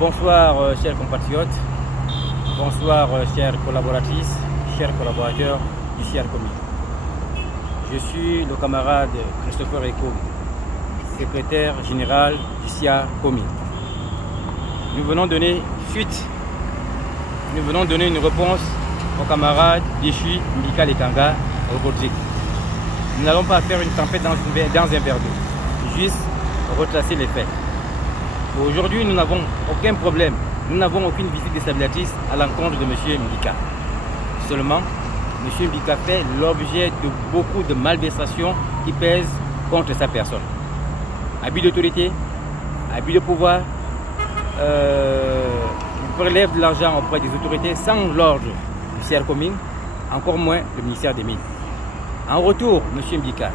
Bonsoir chers compatriotes, bonsoir chères collaboratrices, chers collaborateurs du CIARCOMI. Je suis le camarade Christopher Eko, secrétaire général du CIARCOMI. Nous venons donner suite, nous venons donner une réponse au camarade Déchu Mbika Lekanga Robotique. Nous n'allons pas faire une tempête dans un verre d'eau, juste retracer les faits. Aujourd'hui, nous n'avons aucun problème, nous n'avons aucune visite déstabilisatrice à l'encontre de M. Mbika. Seulement, M. Mbika fait l'objet de beaucoup de malversations qui pèsent contre sa personne. Abus d'autorité, abus de pouvoir, il prélève de l'argent auprès des autorités sans l'ordre du CIARCOMI, encore moins le ministère des Mines. En retour, M. Mbika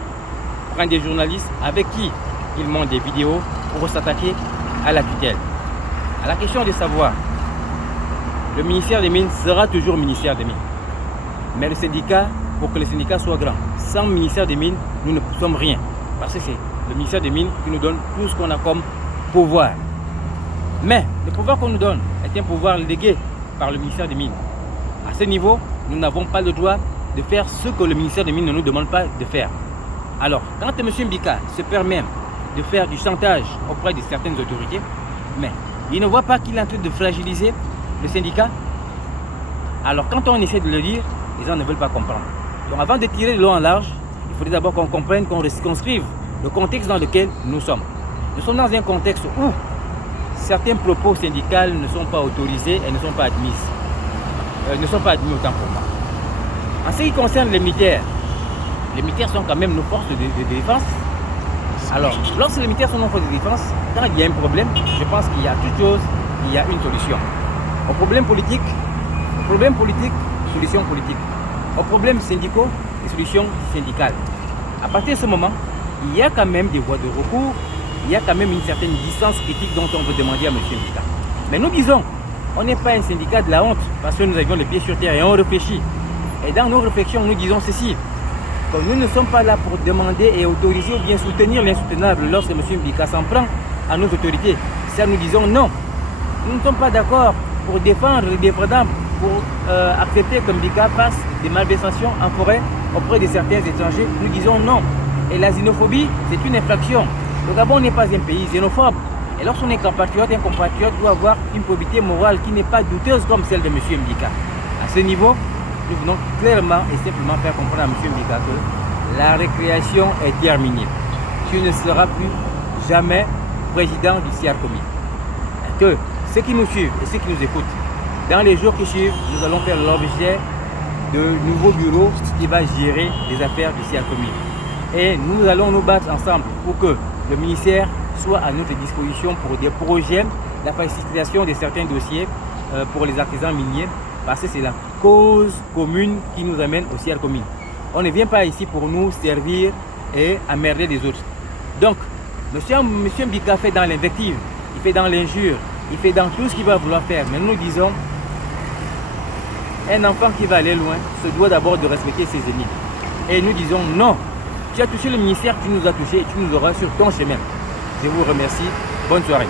prend des journalistes avec qui il monte des vidéos pour s'attaquer à la tutelle. À la question de savoir, le ministère des Mines sera toujours ministère des Mines. Mais le syndicat, pour que le syndicat soit grand, sans le ministère des Mines, nous ne sommes rien. Parce que c'est le ministère des Mines qui nous donne tout ce qu'on a comme pouvoir. Mais le pouvoir qu'on nous donne est un pouvoir légué par le ministère des Mines. À ce niveau, nous n'avons pas le droit de faire ce que le ministère des Mines ne nous demande pas de faire. Alors, quand M. Mbika se permet de faire du chantage auprès de certaines autorités, mais il ne voit pas qu'il est en train de fragiliser le syndicat. Alors quand on essaie de le dire, les gens ne veulent pas comprendre. Donc avant de tirer de l'eau en large, il faudrait d'abord qu'on comprenne, qu'on reconstruise le contexte dans lequel nous sommes. Nous sommes dans un contexte où certains propos syndicaux ne sont pas autorisés et ne sont pas admis. Autant pour moi. En ce qui concerne les militaires sont quand même nos forces de défense. Alors, lorsque les militaires sont nos forces de défense, quand il y a un problème, je pense qu'il y a toute chose, il y a une solution. Au problème politique, solution politique. Au problème syndicaux, solution syndicale. À partir de ce moment, il y a quand même des voies de recours, il y a quand même une certaine distance critique dont on veut demander à M. Mbika. Mais nous disons, on n'est pas un syndicat de la honte parce que nous avions les pieds sur terre et on réfléchit. Et dans nos réflexions, nous disons ceci. Nous ne sommes pas là pour demander et autoriser ou bien soutenir l'insoutenable lorsque M. Mbika s'en prend à nos autorités. Ça, nous disons non. Nous ne sommes pas d'accord pour défendre les défendables, pour accepter que Mbika fasse des malversations en forêt auprès de certains étrangers. Nous disons non. Et la xénophobie, c'est une infraction. Le Gabon n'est pas un pays xénophobe. Et lorsqu'on est compatriote, un compatriote doit avoir une probité morale qui n'est pas douteuse comme celle de M. Mbika. À ce niveau, nous venons clairement et simplement faire comprendre à M. Mbika que la récréation est terminée. Tu ne seras plus jamais président du CIARCOMI. Et que ceux qui nous suivent et ceux qui nous écoutent, dans les jours qui suivent, nous allons faire l'objet de nouveaux bureaux qui va gérer les affaires du CIARCOMI. Et nous allons nous battre ensemble pour que le ministère soit à notre disposition pour des projets, la facilitation de certains dossiers pour les artisans miniers, parce que c'est la cause commune qui nous amène au CIARCOMI. On ne vient pas ici pour nous servir et emmerder les autres. Donc, M. Mbika fait dans l'invective, il fait dans l'injure, il fait dans tout ce qu'il va vouloir faire. Mais nous disons, un enfant qui va aller loin se doit d'abord de respecter ses ennemis. Et nous disons non, tu as touché le ministère, tu nous as touché et tu nous auras sur ton chemin. Je vous remercie. Bonne soirée.